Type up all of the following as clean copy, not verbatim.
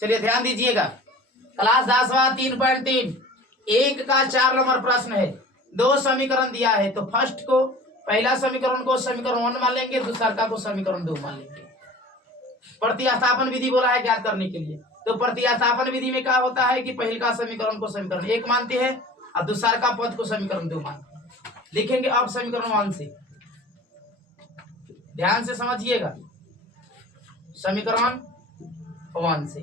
चलिए ध्यान दीजिएगा, क्लास 10वां 3.3 1 का 4 नंबर प्रश्न है। दो समीकरण दिया है, तो फर्स्ट को पहला समीकरण को समीकरण 1 मान लेंगे, दूसरा को समीकरण 2 मान लेंगे। प्रतिस्थापन विधि बोला है ज्ञात करने के लिए। तो प्रतिस्थापन विधि में क्या होता है कि पहले का समीकरण को समीकरण 1 मानते हैं और दूसरा का पद को समीकरण 2 मानते हैं। लिखेंगे अब समीकरण 1 से, ध्यान से समझिएगा। समीकरण 1 से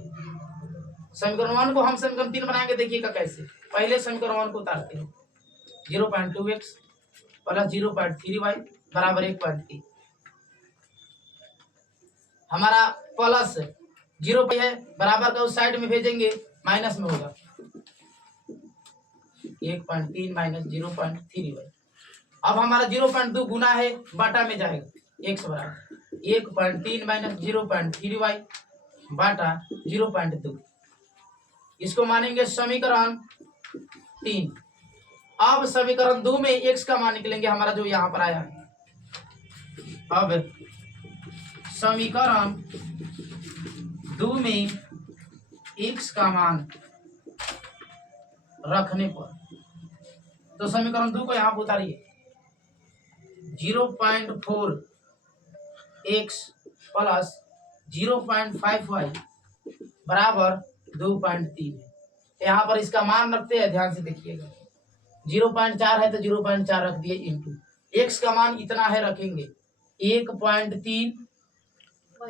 समीकरण 1 को हम समीकरण 3 बनाएंगे। देखिएगा कैसे। पहले समीकरण 1 को उतारते हैं। 0.2x प्लस 0.3y बराबर 1.3। हमारा प्लस 0 पे है, बराबर का उस साइड में भेजेंगे, माइनस में होगा 1.3 माइनस 0.3y। अब हमारा 0.2 गुना है, बाटा में जाएगा, x बराबर 1.3 माइनस 0.3y बाटा 0.2। इसको मानेंगे समीकरण 3। अब समीकरण 2 में x का मान निकलेंगे, हमारा जो यहां पर आया है। अब समीकरण 2 में x का मान रखने पर, तो समीकरण 2 को यहां पर उतारिए। 0.4x प्लस 0.5y बराबर 2.3 है। यहाँ पर इसका मान रखते हैं, ध्यान से देखिएगा। 0.4 है तो 0.4 रख दिए, इंटू x का मान इतना है, रखेंगे 1.3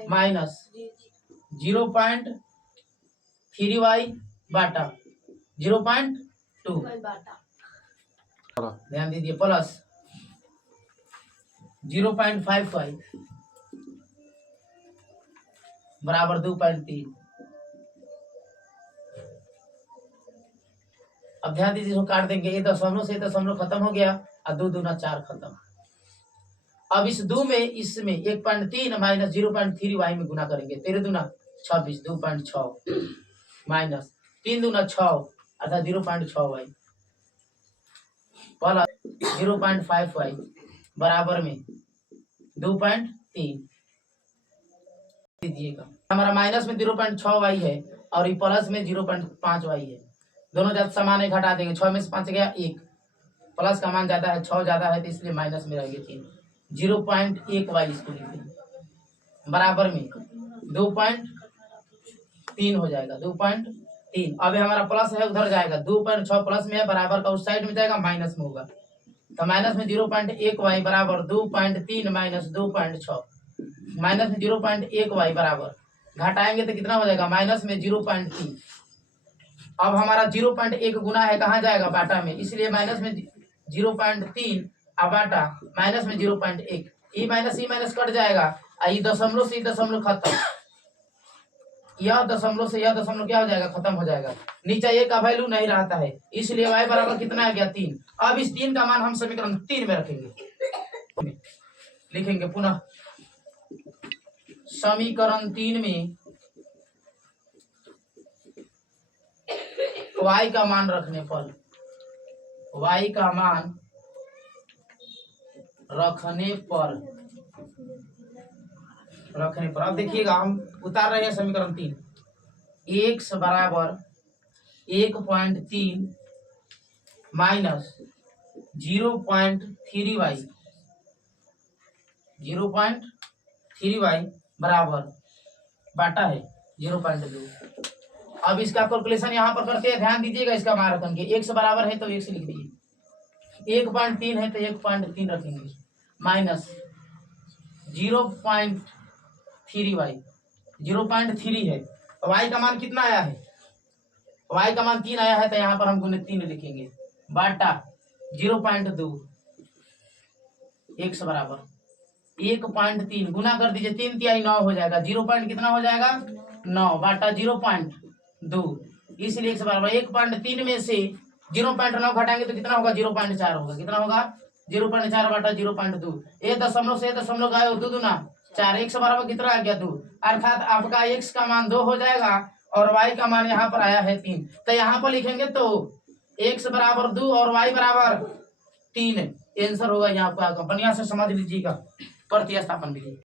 माइनस 0.3y बाटा 0.2। ध्यान दीजिए, प्लस 0.5y बराबर 2.3। अब ध्यान दीजिए, इसको काट देंगे, ये दशमलव से दशमलव खत्म हो गया और 2 दूना 4 खत्म। अब इस 2 में इसमें 1.3 माइनस 0.3y में गुना करेंगे, 13 दूना 26 2.6 माइनस 3 दूना 6 अर्थात 0.6y प्लस 0.5y बराबर में 2.3 दीजिएगा। हमारा माइनस में 0.6y है और ये प्लस में 0.5y है। दोनों जब समान है, घटा देंगे, 6 में से 5 गया 1, प्लस का मान ज्यादा है, 6 ज्यादा है तो इसलिए माइनस में रहेंगे 3। 0.1y इसको लिखेंगे, बराबर में 2.3 हो जाएगा, 2.3। अब हमारा प्लस है, उधर जाएगा, 2.6 प्लस में है, बराबर का उस साइड में जाएगा, माइनस में होगा, तो माइनस में 0.1y बराबर 2.3 माइनस 2.6 माइनस में 0.1y बराबर, घटाएंगे तो कितना हो जाएगा, माइनस में 0.3। अब हमारा 0.1 गुना है, कहाँ जाएगा, बाटा में, इसलिए माइनस में 0.3 अब बाटा माइनस में 0.1। ई माइनस कट जाएगा, ये दशमलव से दशमलव खत्म, यह दशमलव से यह दशमलव क्या हो जाएगा, खत्म हो जाएगा। नीचे एक का वैल्यू नहीं रहता है, इसलिए y बराबर कितना आ गया, 3। अब इस 3 का मान हम समीकरण 3 में रखेंगे। लिखेंगे पुनः समीकरण 3 में y का मान रखने पर, y का मान रखने पर अब देखिएगा, हम उतार रहे हैं समीकरण 3। x बराबर 1.3 माइनस 0.3y बराबर बाटा है 0.2। अब इसका कैलकुलेशन यहाँ पर करते हैं, ध्यान दीजिएगा। इसका मान रखेंगे, x बराबर है तो x लिख दीजिए, 1.3 है तो 1.3 रखेंगे, माइनस 0.3y 0.3 है। y का मान कितना आया है, y का मान 3 आया है, तो यहाँ पर हम गुने 3 लिखेंगे, बाटा 0.2 x बराबर 1.3 गुना कर दीजिए, 3 तिहाई 9 हो जाएगा, 0 पॉइंट कितना हो जाएगा, 9 बाटा 0.2, इसलिए x बराबर 1.3 में से 0.9 घटाएंगे तो कितना होगा, 0.4 होगा। कितना होगा, 0.4 बाटा 0.2। एक दशमलव से दशमलव गायब, 2 दूना 4, x बराबर कितना आ गया, 2। अर्थात आपका x का मान 2 हो जाएगा और y का मान यहाँ पर आया है 3। तो यहाँ पर लिखेंगे तो x बराबर 2 और y बराबर 3 आंसर होगा यहाँ पर। बढ़िया से समझ लीजिएगा प्रतिस्थापन विधि।